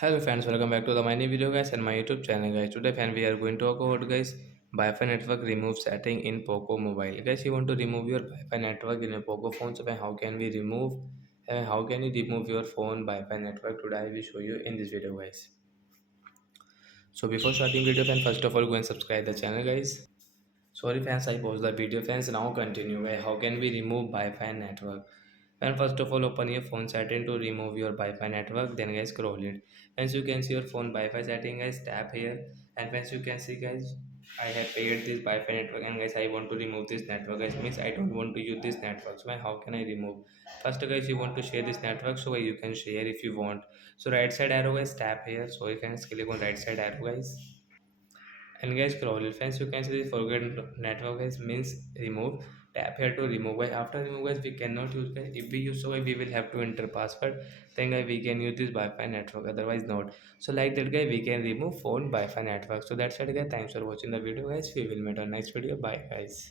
Hello friends, welcome back to the my new video guys and my YouTube channel guys. Today fan we are going to talk about guys Wi-Fi network remove setting in Poco mobile. Guys, you want to remove your Wi-Fi network in a Poco phone, so how can we remove how can you remove your phone Wi-Fi network? Today I will show you in this video guys. So before starting video fan, first of all go and subscribe the channel guys. Sorry fans, I paused the video fans. Now continue. How can we remove Wi-Fi network? And first of all, open your phone setting to remove your Wi-Fi network. Then guys, scroll it. Once you can see your phone Wi-Fi setting, guys, tap here. And once you can see, guys, I have paired this Wi-Fi network, and guys, I want to remove this network. Guys, means I don't want to use this network. So how can I remove? First, guys, you want to share this network, so you can share if you want. So right side arrow, guys, tap here. So you can click on right side arrow, guys, and guys, scroll it. Friends, you can see the forget network guys means remove. Tap here to remove. Guys, after remove guys, we cannot use guys. If we use, so we will have to enter password. Then guys, we can use this Wi-Fi network. Otherwise not. So like that guys, we can remove phone Wi-Fi network. So that's it guys. Thanks for watching the video guys. We will meet on next video. Bye guys.